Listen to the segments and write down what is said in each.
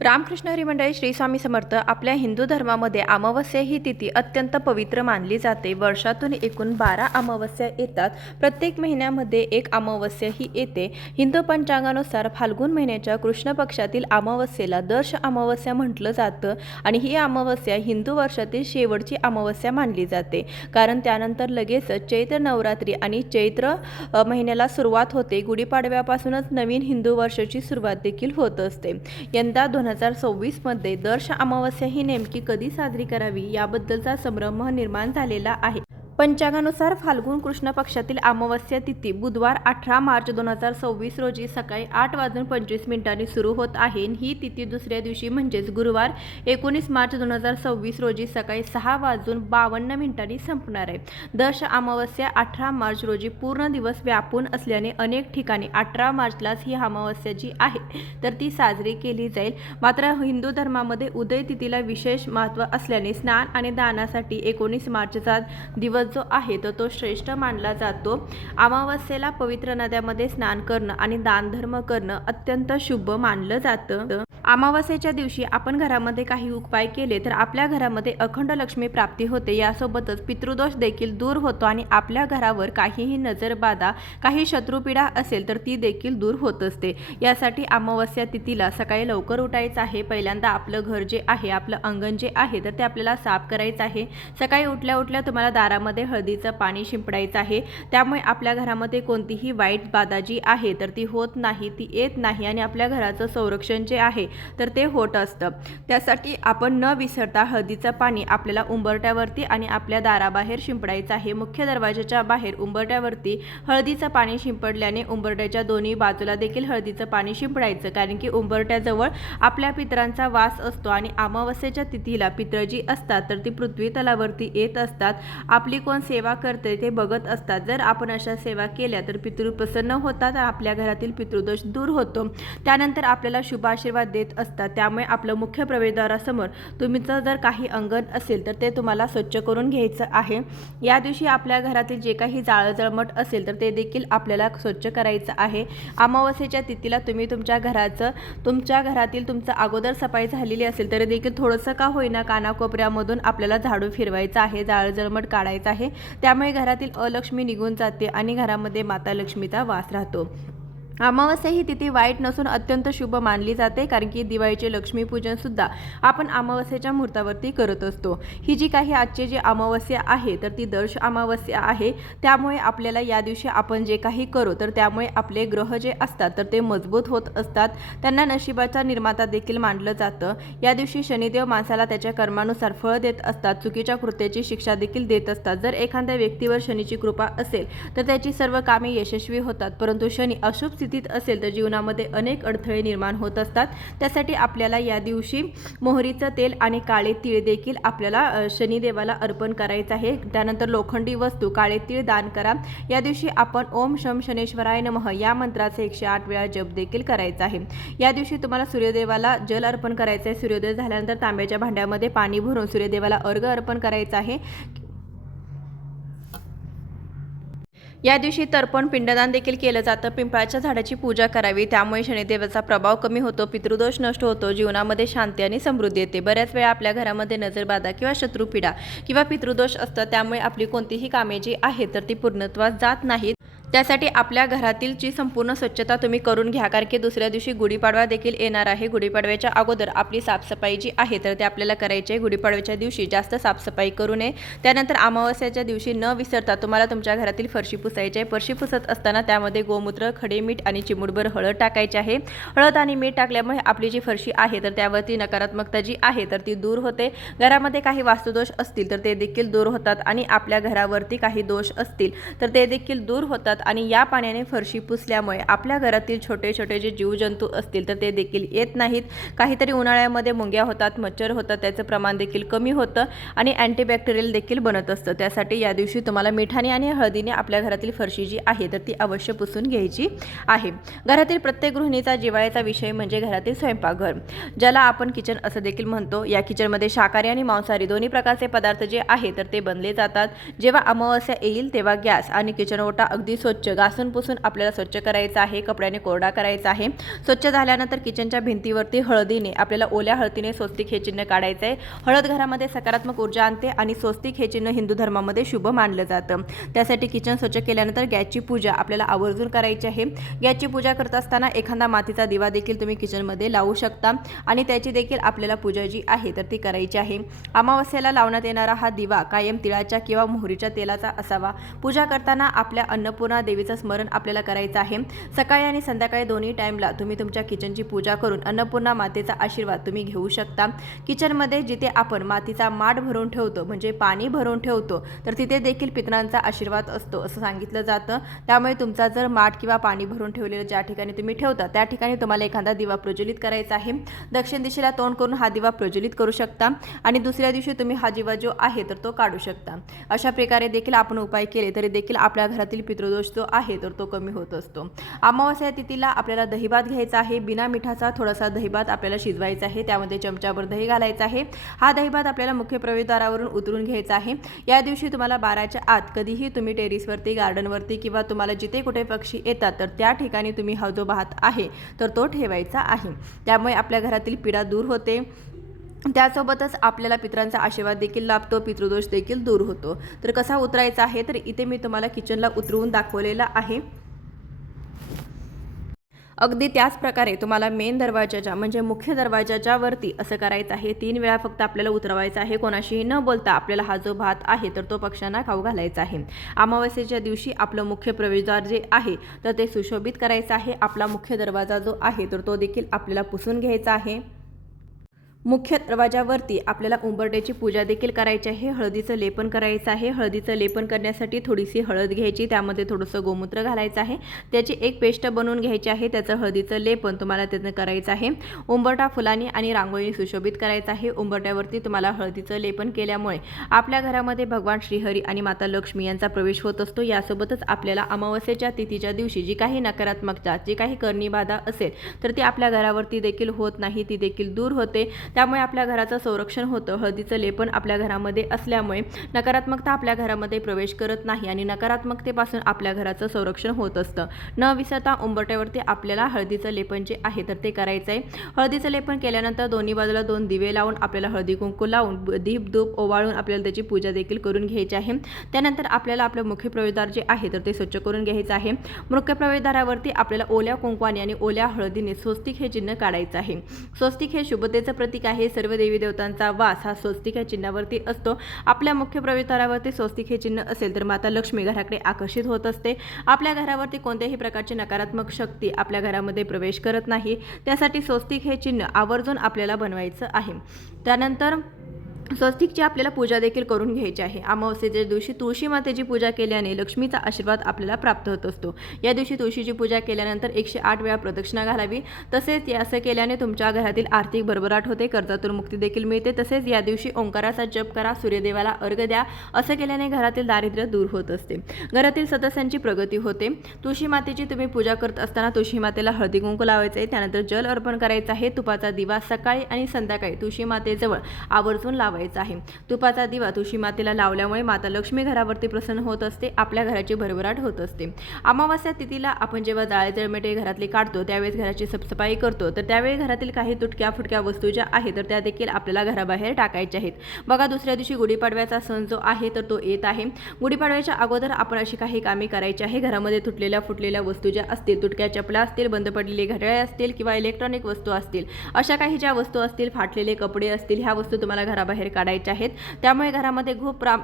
रामकृष्ण हरी मंडळी श्री स्वामी समर्थ. आपल्या हिंदू धर्मामध्ये अमावस्या ही तिथी अत्यंत पवित्र मानली जाते. वर्षातून एकूण 12 अमावस्या येतात. प्रत्येक महिन्यामध्ये एक अमावस्या ही येते. हिंदू पंचांगानुसार फाल्गुन महिन्याच्या कृष्ण पक्षातील अमावस्येला दर्श अमावस्या म्हटलं जातं आणि ही अमावस्या हिंदू वर्षातील शेवटची अमावस्या मानली जाते. कारण त्यानंतर लगेच चैत्र नवरात्री आणि चैत्र महिन्याला सुरुवात होते. गुढीपाडव्यापासूनच नवीन हिंदू वर्षाची सुरुवात देखील होत असते. यंदा 2026 मध्ये दर्श अमावस्या ही नेमकी कधी साजरी करावी याबद्दलचा संभ्रम निर्माण झालेला आहे. पंचांगानुसार फाल्गुन कृष्ण पक्षातील अमावस्या तिथी बुधवार 18 मार्च 2026 रोजी सकाळी 8:25 सुरू होत आहे. ही तिथी दुसऱ्या दिवशी म्हणजेच गुरुवार 19 मार्च 2026 रोजी सकाळी 6:52 संपणार आहे. दर्श अमावस्या 18 मार्च रोजी पूर्ण दिवस व्यापून असल्याने अनेक ठिकाणी 18 मार्चलाच ही अमावस्या जी आहे तर ती साजरी केली जाईल. मात्र हिंदू धर्मामध्ये उदय तिथीला विशेष महत्त्व असल्याने स्नान आणि दानासाठी 19 मार्चचा दिवस जो आहे तो श्रेष्ठ मानला जातो. अमावस्येला पवित्र नद्यामध्ये स्नान करणं आणि दानधर्म करणं अत्यंत शुभ मानलं जातं. अमावस्येच्या दिवशी आपण घरामध्ये काही उपाय केले तर आपल्या घरामध्ये अखंड लक्ष्मी प्राप्ती होते. यासोबतच पितृदोष देखील दूर होतो आणि आपल्या घरावर काहीही नजरबाधा, काही शत्रुपीडा असेल तर ती देखील दूर होत असते. यासाठी अमावस्या तिथीला सकाळी लवकर उठायचं आहे. पहिल्यांदा आपलं घर जे आहे, आपलं अंगण जे आहे तर ते आपल्याला साफ करायचं आहे. सकाळी उठल्या उठल्या तुम्हाला दारामध्ये हळदीचं पाणी शिंपडायचं आहे. त्यामुळे आपल्या घरामध्ये कोणतीही वाईट बाधा जी आहे तर ती होत नाही, ती येत नाही आणि आपल्या घराचं संरक्षण जे आहे तर ते होत असतं. त्यासाठी आपण न विसरता हळदीचं पाणी आपल्याला उंबरट्यावरती आणि आपल्या दाराबाहेर शिंपडायचं आहे. मुख्य दरवाजाच्या बाहेर उंबरट्यावरती हळदीचं पाणी शिंपडल्याने उंबरट्याच्या दोन्ही बाजूला देखील हळदीचं पाणी शिंपडायचं. कारण की उंबरट्याजवळ आपल्या पितरांचा वास असतो आणि अमावस्येच्या तिथीला पितृ जी असतात तर ती पृथ्वी तलावरती येत असतात. आपली कोण सेवा करते ते बघत असतात. जर आपण अशा सेवा केल्या तर पितृ प्रसन्न होतात, आपल्या घरातील पितृदोष दूर होतो. त्यानंतर आपल्याला शुभ आशीर्वाद देत असतात. त्यामुळे आपलं मुख्य प्रवेशद्वारासमोर तुमचं जर काही अंगण असेल तर ते तुम्हाला स्वच्छ करून घ्यायचं आहे. या दिवशी आपल्या घरातील जे काही जाळजळमट असेल तर ते देखील आपल्याला स्वच्छ करायचं आहे. अमावस्येच्या तिथीला तुम्ही तुमच्या घरातील तुमचं अगोदर सफाई झालेली असेल तरी देखील थोडंसं का होईना कानाकोपऱ्यामधून आपल्याला झाडू फिरवायचं आहे, जाळजळमट काढायचं आहे. त्यामुळे घरातील अलक्ष्मी निघून जाते आणि घरामध्ये माता लक्ष्मीचा वास राहतो. अमावस्या ही तिथी वाईट नसून अत्यंत शुभ मानली जाते. कारण की दिवाळीचे लक्ष्मीपूजन सुद्धा आपण अमावस्येच्या मुहूर्तावरती करत असतो. ही जी काही आजची जी अमावस्या आहे तर ती दर्श अमावस्या आहे. त्यामुळे आपल्याला या दिवशी आपण जे काही करू तर त्यामुळे आपले ग्रह जे असतात तर ते मजबूत होत असतात. त्यांना नशिबाचा निर्माता देखील मानलं जातं. या दिवशी शनिदेव माणसाला त्याच्या कर्मानुसार फळ देत असतात. चुकीच्या कृत्याची शिक्षा देखील देत असतात. जर एखाद्या व्यक्तीवर शनीची कृपा असेल तर त्याची सर्व कामे यशस्वी होतात. परंतु शनी अशुभ स्थितीत असेल तर जीवनामध्ये अनेक अडथळे निर्माण होत असतात. त्यासाठी आपल्याला या दिवशी मोहरीचं तेल आणि काळे तीळ देखील आपल्याला शनिदेवाला अर्पण करायचं आहे. त्यानंतर लोखंडी वस्तू, काळे तीळ दान करा. या दिवशी आपण ओम शम शनेश्वराय नमः या मंत्राचा 108 वेळा जप देखील करायचा आहे. या दिवशी तुम्हाला सूर्यदेवाला जल अर्पण करायचं आहे. सूर्योदय झाल्यानंतर तांब्याच्या भांड्यामध्ये पाणी भरून सूर्यदेवाला अर्घ्य अर्पण करायचं आहे. या दिवशी तर्पण पिंडदान देखील केलं जातं. पिंपळाच्या झाडाची पूजा करावी. त्यामुळे शनिदेवाचा प्रभाव कमी होतो, पितृदोष नष्ट होतो, जीवनामध्ये शांती आणि समृद्धी येते. बऱ्याच वेळा आपल्या घरामध्ये नजरबाधा किंवा शत्रुपीडा किंवा पितृदोष असतात. त्यामुळे आपली कोणतीही कामे जी आहेत तर ती पूर्णत्वास जात नाहीत. त्यासाठी आपल्या घरातीलची संपूर्ण स्वच्छता तुम्ही करून घ्या. कारण की दुसऱ्या दिवशी गुढीपाडवा देखील येणार आहे. गुढीपाडव्याच्या अगोदर आपली साफसफाई जी आहे तर ते आपल्याला करायची आहे. गुढीपाडव्याच्या दिवशी जास्त साफसफाई करू नये. त्यानंतर अमावस्याच्या दिवशी न विसरता तुम्हाला तुमच्या घरातील फरशी पुसायची आहे. फरशी पुसत असताना त्यामध्ये गोमूत्र, खडे मीठ आणि चिमूटभर हळद टाकायची आहे. हळद आणि मीठ टाकल्यामुळे आपली जी फरशी आहे तर त्यावरती नकारात्मकता जी आहे तर ती दूर होते. घरामध्ये काही वास्तुदोष असतील तर ते देखील दूर होतात आणि आपल्या घरावरती काही दोष असतील तर ते देखील दूर होतात. आणि या पाण्याने फरशी पुसल्यामुळे आपल्या घरातील छोटे छोटे जे जीवजंतू असतील तर ते देखील येत नाहीत. काहीतरी उन्हाळ्यामध्ये मुंग्या होतात, मच्छर होतात, त्याचं प्रमाण देखील कमी होतं आणि अँटीबॅक्टेरियल देखील बनत असतं. त्यासाठी या दिवशी तुम्हाला मिठाने आणि हळदीने आपल्या घरातील फरशी जी आहे तर ती अवश्य पुसून घ्यायची आहे. घरातील प्रत्येक गृहिणीचा जिव्हाळ्याचा विषय म्हणजे घरातील स्वयंपाकघर, ज्याला आपण किचन असं देखील म्हणतो. या किचनमध्ये शाकाहारी आणि मांसाहारी दोन्ही प्रकारचे पदार्थ जे आहे तर ते बनले जातात. जेव्हा अमावस्या येईल तेव्हा गॅस आणि किचन ओटा अगदी स्वच्छ घासून पुसून आपल्याला स्वच्छ करायचं आहे, कपड्याने कोरडा करायचा आहे। स्वच्छ झाल्यानंतर किचनच्या भिंतीवरती हळदीने आपल्याला ओल्या हळदीने स्वस्तिक हे चिन्ह काढायचं आहे। हळद घरामध्ये सकारात्मक ऊर्जा आणते आणि स्वस्तिक हे चिन्ह हिंदू धर्मामध्ये शुभ मानलं जातं। त्यासाठी किचन स्वच्छ केल्यानंतर गॅसची पूजा आपल्याला आवर्जून करायची आहे। गॅसची पूजा करत असताना एखादा मातीचा दिवा देखील तुम्ही किचनमध्ये लावू शकता आणि त्याची देखील आपल्याला पूजा जी आहे तर ती करायची आहे। अमावस्येला लावण्यात येणारा हा दिवा कायम तिळाच्या किंवा मोहरीच्या तेलाचा असावा। पूजा करताना आपल्या अन्नपूर्णा देवीचं स्मरण आपल्याला करायचं आहे। सकाळी आणि संध्याकाळी दोन्ही टाइमला तुम्ही तुमच्या किचनची पूजा करून अन्नपूर्णा मातेचा आशीर्वाद तुम्ही घेऊ शकता। किचनमध्ये जिथे आपण मातीचा माठ भरून ठेवतो म्हणजे पाणी भरून ठेवतो तर तिथे देखील पितरांचा आशीर्वाद असतो असं सांगितलं जातं। त्यामुळे तुमचा जर माठ किंवा पाणी भरून ठेवलेलं ज्या ठिकाणी तुम्ही ठेवता त्या ठिकाणी तुम्हाला एखादा दिवा प्रज्वलित करायचा आहे। दक्षिण दिशेला तोंड करून हा दिवा प्रज्वलित करू शकता आणि दुसऱ्या दिवशी तुम्ही हा दिवा जो आहे तर तो काढू शकता। अशा प्रकारे देखील आपण उपाय केले तरी देखील आपल्या घरातील पितृदोष जो आहे तर तो कमी होत असतो। अमावस्या तिथीला आपल्याला दहीभात घ्यायचा आहे। बिना मिठाचा थोडासा दहीभात आपल्याला शिजवायचा आहे, त्यामध्ये चमचाभर दही घालायचा आहे। हा दहीभात आपल्याला मुख्य प्रवेशद्वारावरून उतरून घ्यायचा आहे। या दिवशी तुम्हाला 12च्या आत कधीही तुम्ही टेरेसवरती गार्डनवरती किंवा तुम्हाला जिथे कुठे पक्षी येतात तर त्या ठिकाणी तुम्ही हा जो भात आहे तर तो ठेवायचा आहे। त्यामुळे आपल्या घरातील पीडा दूर होते, त्यासोबतच आपल्याला पितरांचा आशीर्वाद देखील लाभतो, पितृदोष देखील दूर होतो। तर कसा उतरायचा आहे तर इथे मी तुम्हाला किचनला उतरवून दाखवलेला आहे। अगदी त्याच प्रकारे तुम्हाला मेन दरवाजाच्या म्हणजे मुख्य दरवाजाच्या वरती असं करायचं आहे। 3 वेळा फक्त आपल्याला उतरवायचं आहे। कोणाशीही न बोलता आपल्याला हा जो भात आहे तर तो पक्ष्यांना खाऊ घालायचा आहे। अमावस्येच्या दिवशी आपलं मुख्य प्रवेशद्वार जे आहे तर ते सुशोभित करायचं आहे। आपला मुख्य दरवाजा जो आहे तर तो देखील आपल्याला पुसून घ्यायचा आहे। मुख्य दरवाजावरती आपल्याला उंबरट्याची पूजा देखील करायची आहे। हळदीचं लेपन करायचं आहे। हळदीचं लेपन करण्यासाठी थोडीशी हळद घ्यायची, त्यामध्ये थोडंसं गोमूत्र घालायचं आहे, त्याची एक पेस्ट बनवून घ्यायची आहे। त्याचं हळदीचं लेपन तुम्हाला त्यानं करायचं आहे। उंबरटा फुलांनी आणि रांगोळी सुशोभित करायचा आहे। उंबरट्यावरती तुम्हाला हळदीचं लेपन केल्यामुळे आपल्या घरामध्ये भगवान श्रीहरी आणि माता लक्ष्मी यांचा प्रवेश होत असतो। यासोबतच आपल्याला अमावस्येच्या तिथीच्या दिवशी जी काही नकारात्मकता, जी काही करणी बाधा असेल तर ती आपल्या घरावरती देखील होत नाही, ती देखील दूर होते। त्यामुळे आपल्या घराचं संरक्षण होतं। हळदीचं लेपन आपल्या घरामध्ये असल्यामुळे नकारात्मकता आपल्या घरामध्ये प्रवेश करत नाही आणि नकारात्मकतेपासून आपल्या घराचं संरक्षण होत असतं। न विसरता उंबरट्यावरती आपल्याला हळदीचं लेपन जे आहे तर ते करायचं आहे। हळदीचं लेपन केल्यानंतर दोन्ही बाजूला 2 दिवे लावून आपल्याला हळदी कुंकू लावून दीप धूप ओवाळून आपल्याला त्याची पूजा देखील करून घ्यायची आहे। त्यानंतर आपल्याला आपलं मुख्य प्रवेशद्वार जे आहे तर ते स्वच्छ करून घ्यायचं आहे। मुख्य प्रवेशद्वारावरती आपल्याला ओल्या कुंकवाने आणि ओल्या हळदीने स्वस्तिक हे चिन्ह काढायचं आहे। स्वस्तिक हे शुभतेचं प्रतीक आहे। सर्व देवी देवतांचा वास हा स्वस्तिक या चिन्हावरती असतो। आपल्या मुख्य प्रवेशद्वारावरती स्वस्तिक हे चिन्ह असेल तर माता लक्ष्मी घराकडे आकर्षित होत असते। आपल्या घरावरती कोणत्याही प्रकारची नकारात्मक शक्ती आपल्या घरामध्ये प्रवेश करत नाही। त्यासाठी स्वस्तिक हे चिन्ह आवर्जून आपल्याला बनवायचं आहे। त्यानंतर स्वस्तिकची आपल्याला पूजा देखील करून घ्यायची आहे। अमावस्येच्या दिवशी तुळशी मातेची पूजा केल्याने लक्ष्मीचा आशीर्वाद आपल्याला प्राप्त होत असतो। या दिवशी तुळशीची पूजा केल्यानंतर 108 वेळा प्रदक्षिणा घालावी। तसेच असं केल्याने तुमच्या घरातील आर्थिक भरभराट होते, कर्जातून मुक्ती देखील मिळते। तसेच या दिवशी ओंकाराचा जप करा, सूर्यदेवाला अर्घ्य द्या। असं केल्याने घरातील दारिद्र्य दूर होत असते, घरातील सदस्यांची प्रगती होते। तुळशी मातेची तुम्ही पूजा करत असताना तुळशी मातेला हळदी कुंकू लावायचे आहे, त्यानंतर जल अर्पण करायचं आहे। तुपाचा दिवा सकाळी आणि संध्याकाळी तुळशी मातेजवळ आवर्जून लावायचा आहे। तुपाचा दिवा तुळशी मातेला लावल्यामुळे माता लक्ष्मी घरावरती प्रसन्न होत असते, आपल्या घराची भरभराट होत असते। अमावस्या तिथीला आपण जेव्हा जाळे जळमेटे घरातले काढतो त्यावेळेस घराची साफसफाई करतो तर त्यावेळी घरातील काही तुटक्या फुटक्या वस्तू ज्या आहेत तर त्या देखील आपल्याला घराबाहेर टाकायच्या आहेत। बघा, दुसऱ्या दिवशी गुढीपाडव्याचा सण जो आहे तर तो येत आहे। गुढीपाडव्याच्या अगोदर आपण अशी काही कामे करायची आहे। घरामध्ये तुटलेल्या फुटलेल्या वस्तू ज्या असतील, तुटक्या चपला असतील, बंद पडलेले घड्याळे असतील किंवा इलेक्ट्रॉनिक वस्तू असतील, अशा काही ज्या वस्तू असतील, फाटलेले कपडे असतील, ह्या वस्तू तुम्हाला घराबाहेर काढायच्या आहेत। त्यामुळे घरामध्ये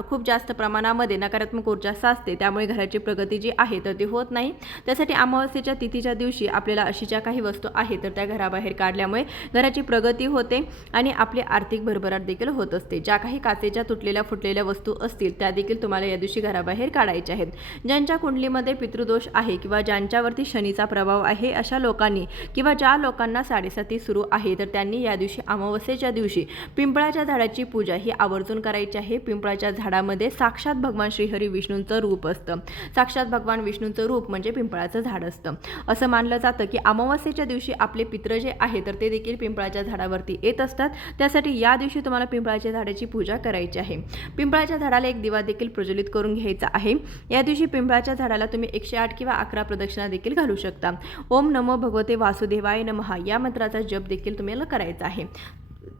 खूप जास्त प्रमाणामध्ये नकारात्मक ऊर्जा साचते, त्यामुळे घराची प्रगती जी आहे तर ती होत नाही। त्यासाठी अमावस्येच्या तिथीच्या दिवशी आपल्याला अशी ज्या काही वस्तू आहेत तर त्या घराबाहेर काढल्यामुळे घराची प्रगती होते आणि आपली आर्थिक भरभराट देखील होत असते। ज्या काही काचेच्या तुटलेल्या फुटलेल्या वस्तू असतील त्या देखील तुम्हाला या दिवशी घराबाहेर काढायच्या आहेत। ज्यांच्या कुंडलीमध्ये पितृदोष आहे किंवा ज्यांच्यावरती शनीचा प्रभाव आहे अशा लोकांनी किंवा ज्या लोकांना 7.5 सुरू आहे तर त्यांनी या दिवशी अमावस्येच्या दिवशी पिंपळाच्या झाडाची पूजा ही आवर्जून करायची आहे। पिंपळाच्या झाडामध्ये साक्षात भगवान श्रीहरी विष्णूंचं रूप असतं। साक्षात भगवान विष्णूंचं रूप म्हणजे पिंपळाचं झाड असतं। असं मानलं जातं की अमावस्येच्या दिवशी आपले पितृ जे आहे तर ते देखील पिंपळाच्या झाडावरती येत असतात। त्यासाठी या दिवशी तुम्हाला पिंपळाच्या झाडाची पूजा करायची आहे। पिंपळाच्या झाडाला एक दिवा देखील प्रज्वलित करून घ्यायचा आहे। या दिवशी पिंपळाच्या झाडाला तुम्ही 108 किंवा 11 प्रदक्षिणा देखील घालू शकता। ओम नमो भगवते वासुदेवाय नमः या मंत्राचा जप देखील तुम्हाला करायचा आहे।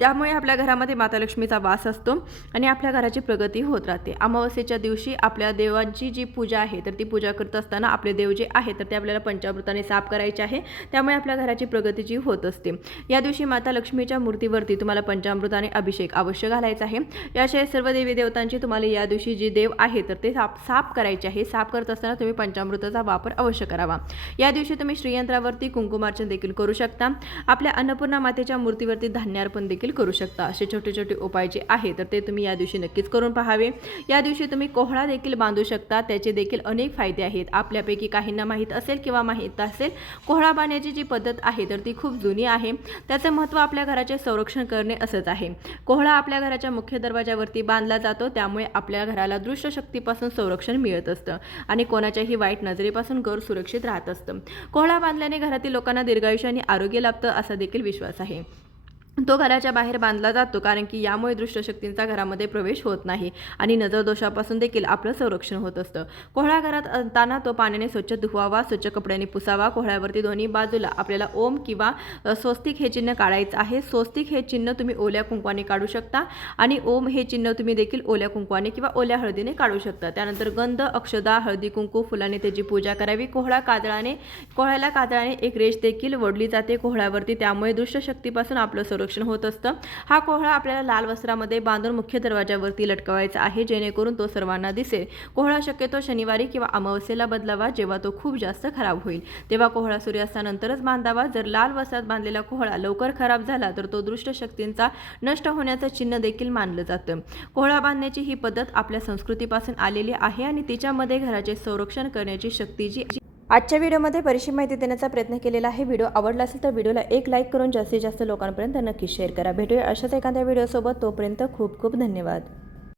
त्यामुळे आपल्या घरामध्ये माता लक्ष्मीचा वास असतो आणि आपल्या घराची प्रगती होत राहते। अमावस्येच्या दिवशी आपल्या देवांची जी पूजा आहे तर ती पूजा करत असताना आपले देव जे आहे तर ते आपल्याला पंचामृताने साफ करायचे आहे। त्यामुळे आपल्या घराची प्रगती जी होत असते। या दिवशी माता लक्ष्मीच्या मूर्तीवरती तुम्हाला पंचामृताने अभिषेक अवश्य घालायचा आहे। याशिवाय सर्व देवी देवतांची तुम्हाला या दिवशी जी देव आहे तर ते साफ करायचे आहे। साफ करत असताना तुम्ही पंचामृताचा वापर अवश्य करावा। या दिवशी तुम्ही श्रीयंत्रावरती कुंकुमार्चन देखील करू शकता। आपल्या अन्नपूर्णा मातेच्या मूर्तीवरती धान्यार्पण देखील करू शकता। असे छोटे छोटे उपाय जे आहे तर ते तुम्ही या दिवशी नक्कीच करून पाहावे। या दिवशी तुम्ही कोहळा देखील बांधू शकता। त्याचे देखील अनेक फायदे आहेत। आपल्यापैकी काहींना माहीत असेल किंवा माहीत असेल कोहळा बांधण्याची जी पद्धत आहे तर ती खूप जुनी आहे। त्याचे महत्त्व आपल्या घराचे संरक्षण करणे असंच आहे। कोहळा आपल्या घराच्या मुख्य दरवाजावरती बांधला जातो। त्यामुळे आपल्या घराला दृष्ट शक्तीपासून संरक्षण मिळत असतं आणि कोणाच्याही वाईट नजरेपासून घर सुरक्षित राहत असतं। कोहळा बांधल्याने घरातील लोकांना दीर्घायुष्य आणि आरोग्य लाभतं असा देखील विश्वास आहे। तो घराच्या बाहेर बांधला जातो कारण की यामुळे दृष्ट शक्तींचा घरामध्ये प्रवेश होत नाही आणि नजर दोषापासून देखील आपलं संरक्षण होत असतं। कोहळा घरात आणताना तो पाण्याने स्वच्छ धुवावा, स्वच्छ कपड्याने पुसावा। कोहळ्यावरती दोन्ही बाजूला आपल्याला ओम किंवा स्वस्तिक हे चिन्ह काढायचं आहे। स्वस्तिक हे चिन्ह तुम्ही ओल्या कुंकवाने काढू शकता आणि ओम हे चिन्ह तुम्ही देखील ओल्या कुंकवाने किंवा ओल्या हळदीने काढू शकता। त्यानंतर गंध, अक्षदा, हळदी कुंकू, फुलाने त्याची पूजा करावी। कोहळ्याला काजळाने एक रेष देखील वडली जाते कोहळ्यावरती। त्यामुळे दृष्ट शक्तीपासून आपलं संरक्षण होत असतं। हा कोहळा आपल्याला लाल वस्त्रामध्ये बांधून मुख्य दरवाजावरती लटकवायचा आहे जेणेकरून तो सर्वांना दिसेल। कोहळा शक्यतो शनिवारी किंवा अमावस्येला बदलावा जेव्हा तो खूप जास्त खराब होईल तेव्हा कोहळा सूर्यास्तानंतरच बांधावा। जर लाल वस्त्रात बांधलेला कोहळा लवकर खराब झाला तर तो दृष्ट शक्तींचा नष्ट होण्याचं चिन्ह देखील मानलं जातं। कोहळा बांधण्याची ही पद्धत आपल्या संस्कृतीपासून आलेली आहे आणि तिच्यामध्ये घराचे संरक्षण करण्याची शक्ती जी आजच्या व्हिडिओमध्ये बरीचशी माहिती देण्याचा प्रयत्न केलेला आहे। व्हिडिओ आवडला असेल तर व्हिडिओला एक लाईक करून जास्तीत जास्त लोकांपर्यंत नक्की शेअर करा। भेटूया अशाच एखाद्या व्हिडिओसोबत। तोपर्यंत खूप खूप धन्यवाद।